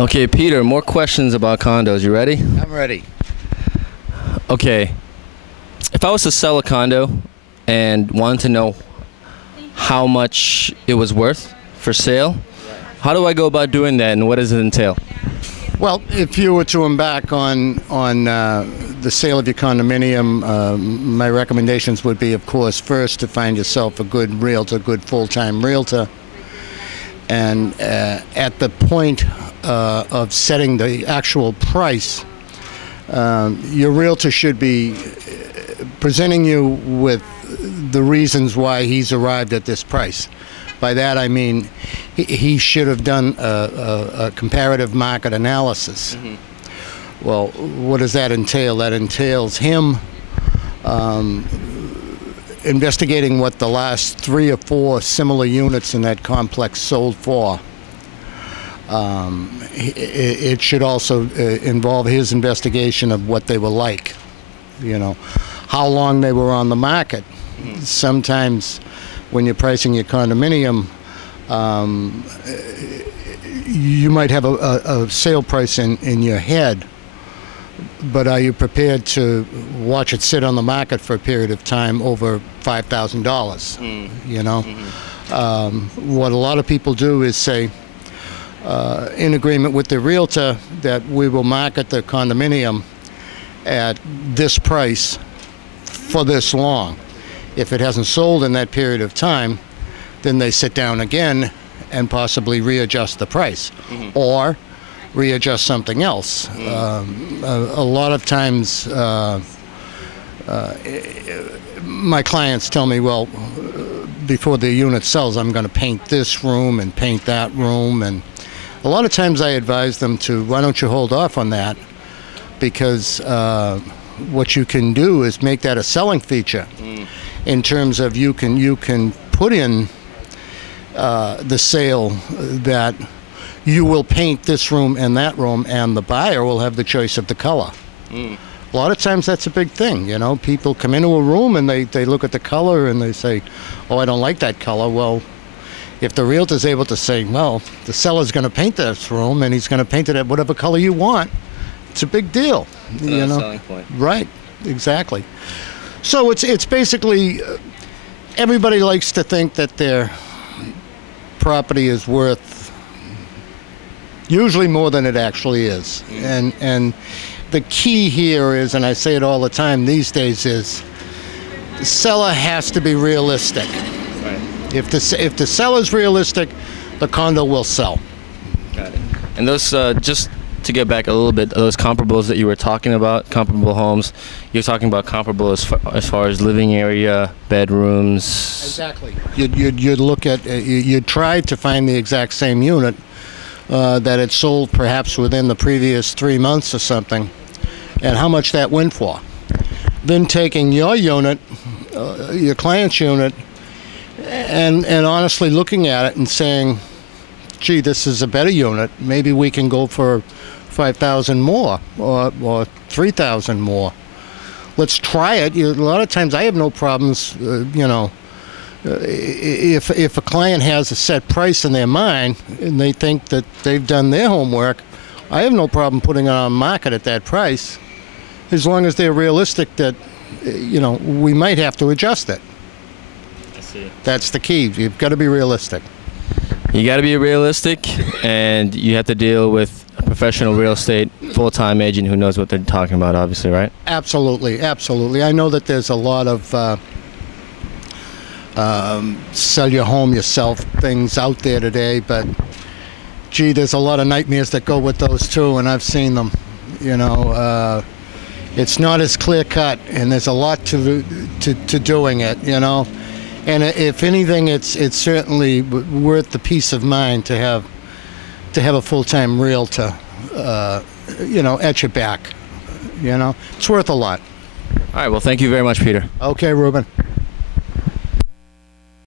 Okay, Peter, more questions about condos. You ready? I'm ready. Okay. If I was to sell a condo and wanted to know how much it was worth for sale, how do I go about doing that, and what does it entail? Well, if you were to embark on the sale of your condominium, my recommendations would be, of course, first to find yourself a good realtor, good full-time realtor, and at the point of setting the actual price, your realtor should be presenting you with the reasons why he's arrived at this price. By that I mean he should have done a comparative market analysis. Mm-hmm. Well, what does that entail? That entails him investigating what the last 3 or 4 similar units in that complex sold for. It should also involve his investigation of what they were like, how long they were on the market. Mm-hmm. Sometimes when you're pricing your condominium, you might have a sale price in your head, but are you prepared to watch it sit on the market for a period of time over $5,000? Mm-hmm. What a lot of people do is say, in agreement with the realtor, that we will market the condominium at this price for this long. If it hasn't sold in that period of time, then they sit down again and possibly readjust the price. Mm-hmm. Or readjust something else. Mm-hmm. A lot of times my clients tell me, well, before the unit sells, I'm going to paint this room and paint that room, and a lot of times I advise them to, why don't you hold off on that, because what you can do is make that a selling feature. Mm. In terms of you can put in the sale that you will paint this room and that room, and the buyer will have the choice of the color. Mm. A lot of times that's a big thing. People come into a room and they look at the color and they say, oh, I don't like that color. Well, if the realtor's able to say, well, the seller's going to paint this room and he's going to paint it at whatever color you want, it's a big deal. It's a selling point. Right, exactly. So it's basically, everybody likes to think that their property is worth usually more than it actually is. Mm. And the key here is, and I say it all the time these days, is the seller has to be realistic. Right. If the seller's realistic, the condo will sell. Got it. And those, just to get back a little bit, those comparables that you were talking about, comparable homes, you're talking about comparable as far as living area, bedrooms. Exactly. You'd look at, you'd try to find the exact same unit that had sold perhaps within the previous 3 months or something, and how much that went for. Then taking your unit, your client's unit, and honestly looking at it and saying, gee, this is a better unit. Maybe we can go for $5,000 more or $3,000 more. Let's try it. A lot of times I have no problems, if a client has a set price in their mind and they think that they've done their homework, I have no problem putting it on market at that price, as long as they're realistic that, we might have to adjust it. I see. That's the key. You've got to be realistic. You got to be realistic, and you have to deal with a professional real estate full-time agent who knows what they're talking about, obviously, right? Absolutely, absolutely. I know that there's a lot of sell your home yourself things out there today, but gee, there's a lot of nightmares that go with those too, and I've seen them. It's not as clear cut, and there's a lot to doing it, And if anything, it's certainly worth the peace of mind to have a full-time realtor, at your back. It's worth a lot. All right. Well, thank you very much, Peter. Okay, Ruben.